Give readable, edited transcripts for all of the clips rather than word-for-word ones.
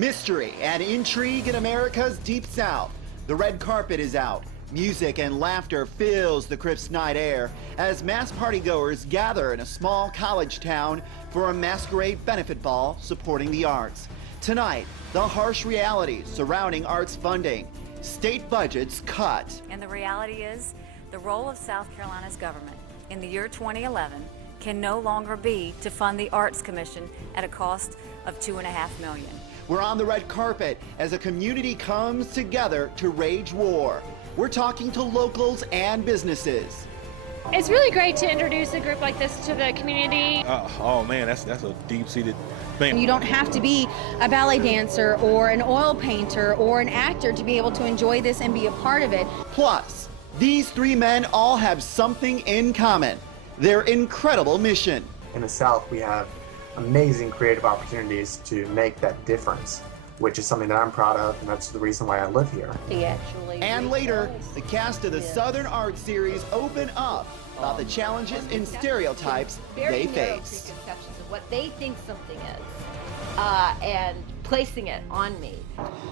Mystery and intrigue in America's Deep South. The red carpet is out. Music and laughter fills the crisp night air as mass partygoers gather in a small college town for a Masquerade benefit ball supporting the arts. Tonight, the harsh realities surrounding arts funding. State budgets cut. And the reality is, the role of South Carolina's government in the year 2011 can no longer be to fund the Arts Commission at a cost of $2.5 million. We're on the red carpet as a community comes together to wage war. We're talking to locals and businesses. It's really great to introduce a group like this to the community. Oh man, that's a deep-seated thing. You don't have to be a ballet dancer or an oil painter or an actor to be able to enjoy this and be a part of it. Plus, these three men all have something in common: their incredible mission. In the South, we have amazing creative opportunities to make that difference, which is something that I'm proud of, and that's the reason why I live here. And later, the cast of the Southern Art Series open up about the challenges and stereotypes they face. Preconceptions of what they think something is, and placing it on me.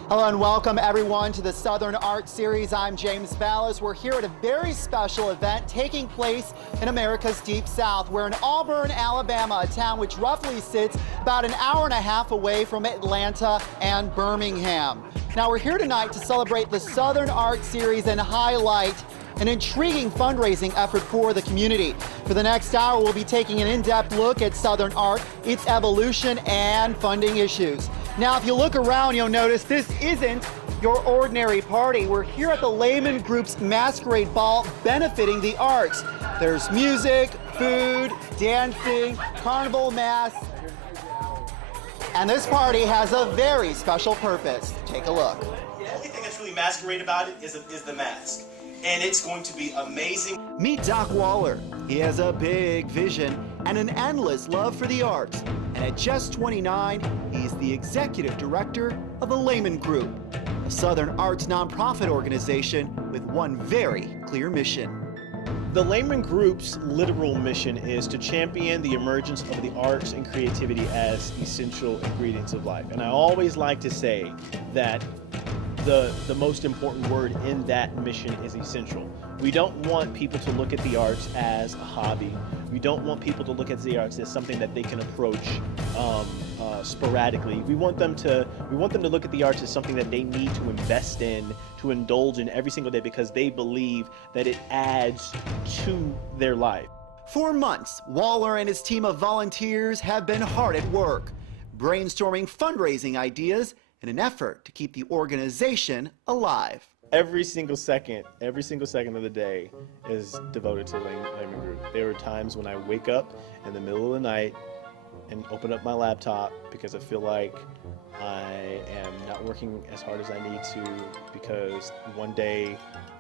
Hello and welcome everyone to the Southern Art Series. I'm James Ballas. We're here at a very special event taking place in America's Deep South. We're in Auburn, Alabama, a town which roughly sits about an hour and a half away from Atlanta and Birmingham. Now we're here tonight to celebrate the Southern Art Series and highlight an intriguing fundraising effort for the community. For the next hour, we'll be taking an in-depth look at Southern art, its evolution, and funding issues. Now, if you look around, you'll notice this isn't your ordinary party. We're here at the Lehman Group's Masquerade Ball benefiting the arts. There's music, food, dancing, carnival mass, and this party has a very special purpose. Take a look. The only thing that's really masquerade about it is the mask. And it's going to be amazing. Meet Doc Waller. He has a big vision and an endless love for the arts. And at just 29, he's the executive director of the Lehman Group, a Southern arts nonprofit organization with one very clear mission. The Lehman Group's literal mission is to champion the emergence of the arts and creativity as essential ingredients of life. And I always like to say that the most important word in that mission is essential. We don't want people to look at the arts as a hobby. We don't want people to look at the arts as something that they can approach sporadically. We want them to look at the arts as something that they need to invest in, to indulge in every single day, because they believe that it adds to their life. For months, Waller and his team of volunteers have been hard at work, brainstorming fundraising ideas in an effort to keep the organization alive. Every single second of the day is devoted to Lehman Group. There are times when I wake up in the middle of the night and open up my laptop because I feel like I am not working as hard as I need to, because one day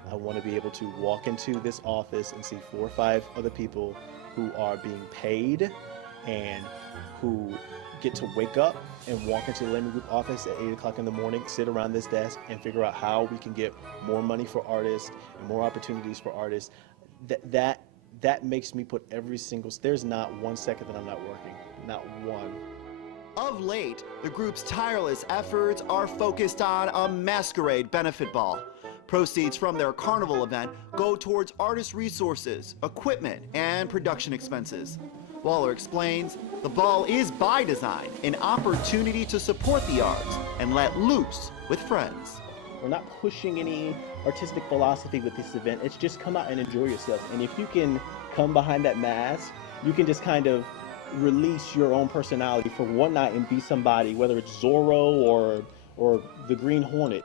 I want to be able to walk into this office and see 4 or 5 other people who are being paid and who get to wake up and walk into the Lehman Group office at 8 o'clock in the morning, sit around this desk and figure out how we can get more money for artists and more opportunities for artists. That makes me put there's not 1 second that I'm not working, not one. Of late, the group's tireless efforts are focused on a Masquerade benefit ball. Proceeds from their carnival event go towards artist resources, equipment, and production expenses. Waller explains the ball is by design an opportunity to support the arts and let loose with friends. We're not pushing any artistic philosophy with this event. It's just come out and enjoy yourself. And if you can come behind that mask, you can just kind of release your own personality for one night and be somebody, whether it's Zorro or the Green Hornet.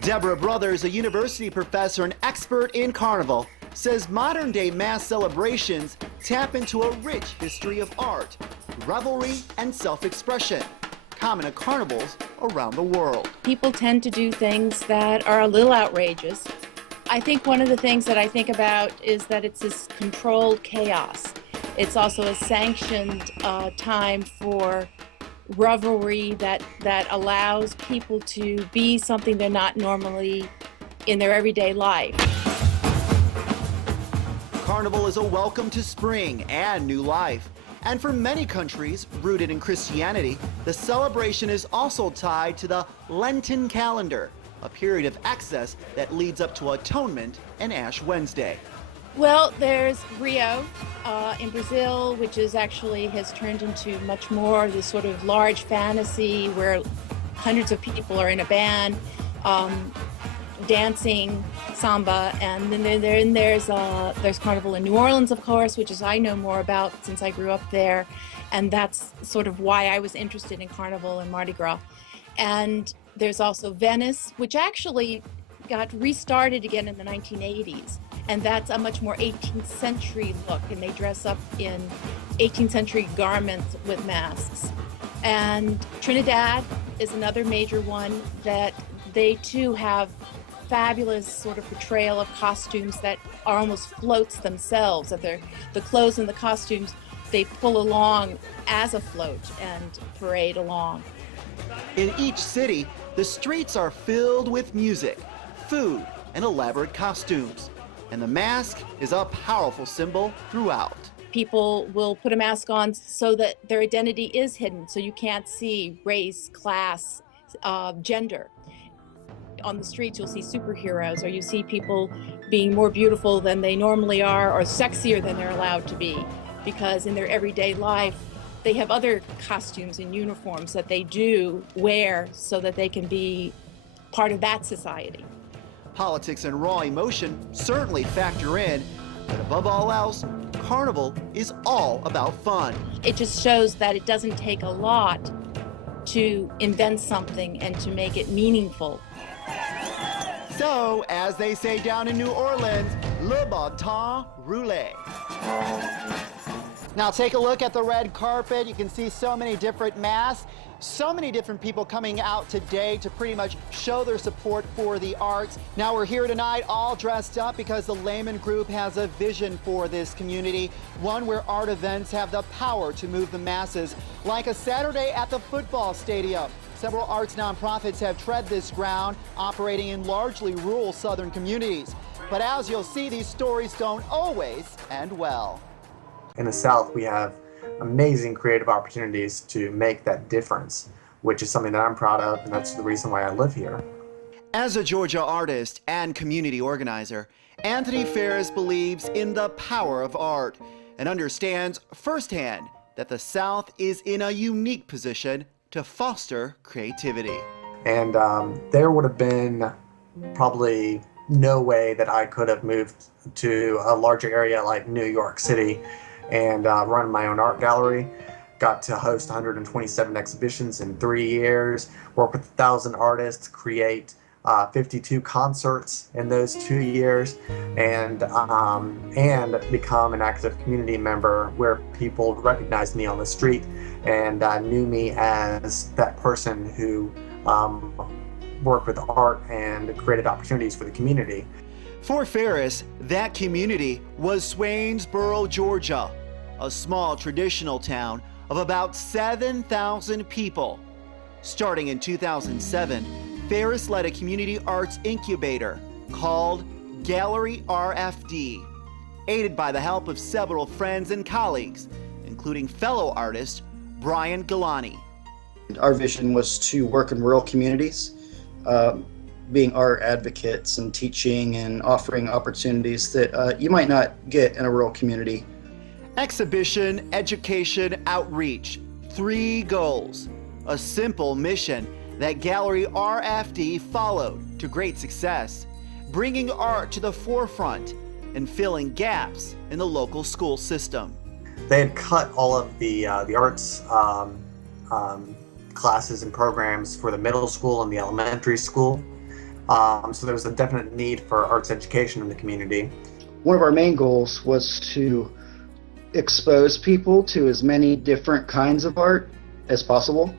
Deborah Brothers, a university professor and expert in carnival, says modern-day mass celebrations tap into a rich history of art, revelry, and self-expression, common at carnivals around the world. People tend to do things that are a little outrageous. I think one of the things that I think about is that it's this controlled chaos. It's also a sanctioned time for revelry that allows people to be something they're not normally in their everyday life. Carnival is a welcome to spring and new life. And for many countries rooted in Christianity, the celebration is also tied to the Lenten calendar, a period of excess that leads up to Atonement and Ash Wednesday. Well, there's Rio in Brazil, which has turned into much more this sort of large fantasy where hundreds of people are in a band dancing samba, and then there's Carnival in New Orleans, of course, which I know more about since I grew up there, and that's sort of why I was interested in Carnival and Mardi Gras. And there's also Venice, which actually got restarted again in the 1980s. And that's a much more 18th century look, and they dress up in 18th century garments with masks. And Trinidad is another major one that they too have fabulous sort of portrayal of costumes that are almost floats themselves. That the clothes and the costumes they pull along as a float and parade along. In each city, the streets are filled with music, food, and elaborate costumes. And the mask is a powerful symbol throughout. People will put a mask on so that their identity is hidden, so you can't see race, class, gender. On the streets, you'll see superheroes, or you see people being more beautiful than they normally are, or sexier than they're allowed to be, because in their everyday life, they have other costumes and uniforms that they do wear so that they can be part of that society. Politics and raw emotion certainly factor in, but above all else, Carnival is all about fun. It just shows that it doesn't take a lot to invent something and to make it meaningful. So, as they say down in New Orleans, le bon temps roulé. Now take a look at the red carpet. You can see so many different masks. So many different people coming out today to pretty much show their support for the arts. Now we're here tonight all dressed up because the Lehman Group has a vision for this community, one where art events have the power to move the masses, like a Saturday at the football stadium. Several arts nonprofits have tread this ground, operating in largely rural southern communities. But as you'll see, these stories don't always end well. In the South, we have amazing creative opportunities to make that difference, which is something that I'm proud of, and that's the reason why I live here. As a Georgia artist and community organizer, Anthony Ferris believes in the power of art and understands firsthand that the South is in a unique position to foster creativity. And there would have been probably no way that I could have moved to a larger area like New York City and run my own art gallery. Got to host 127 exhibitions in 3 years, work with 1,000 artists, create 52 concerts in those 2 years, and become an active community member where people recognized me on the street and knew me as that person who worked with art and created opportunities for the community. For Ferris, that community was Swainsboro, Georgia, a small traditional town of about 7,000 people. Starting in 2007, Ferris led a community arts incubator called Gallery RFD, aided by the help of several friends and colleagues, including fellow artist Brian Galani. Our vision was to work in rural communities, being art advocates and teaching and offering opportunities that you might not get in a rural community. Exhibition, education, outreach, 3 goals. A simple mission that Gallery RFD followed to great success, bringing art to the forefront and filling gaps in the local school system. They had cut all of the arts classes and programs for the middle school and the elementary school. So there was a definite need for arts education in the community. One of our main goals was to expose people to as many different kinds of art as possible.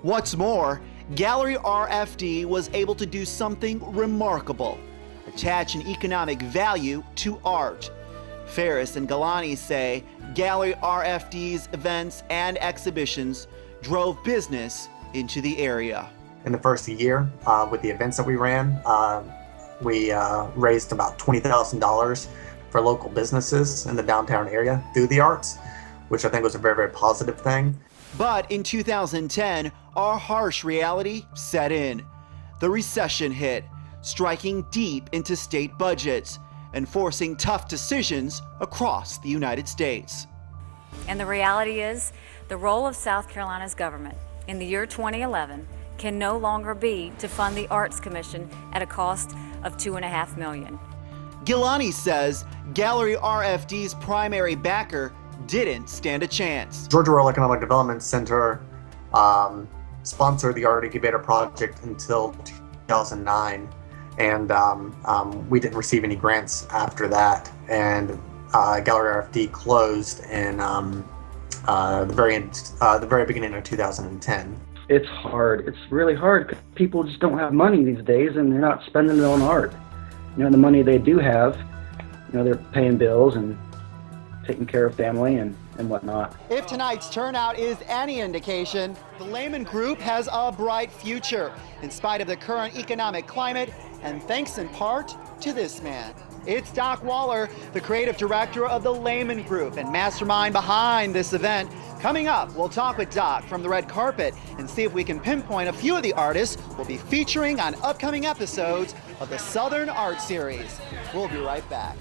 What's more, Gallery RFD was able to do something remarkable, attach an economic value to art. Ferris and Galani say Gallery RFD's events and exhibitions drove business into the area. In the first year, with the events that we ran, we raised about $20,000 for local businesses in the downtown area through the arts, which I think was a very, very positive thing. But in 2010, our harsh reality set in. The recession hit, striking deep into state budgets and forcing tough decisions across the United States. And the reality is, the role of South Carolina's government in the year 2011 can no longer be to fund the Arts Commission at a cost of $2.5 million. Gilani says Gallery RFD's primary backer didn't stand a chance. Georgia Rural Economic Development Center sponsored the Art Incubator project until 2009, and we didn't receive any grants after that. And Gallery RFD closed in the very beginning of 2010. It's hard. It's really hard because people just don't have money these days, and they're not spending it on art. You know, the money they do have, you know, they're paying bills and taking care of family and whatnot. If tonight's turnout is any indication, the Lehman Group has a bright future in spite of the current economic climate, and thanks in part to this man. It's Doc Waller, the creative director of the Lehman Group and mastermind behind this event. Coming up, we'll talk with Doc from the red carpet and see if we can pinpoint a few of the artists we'll be featuring on upcoming episodes of the Southern Art Series. We'll be right back.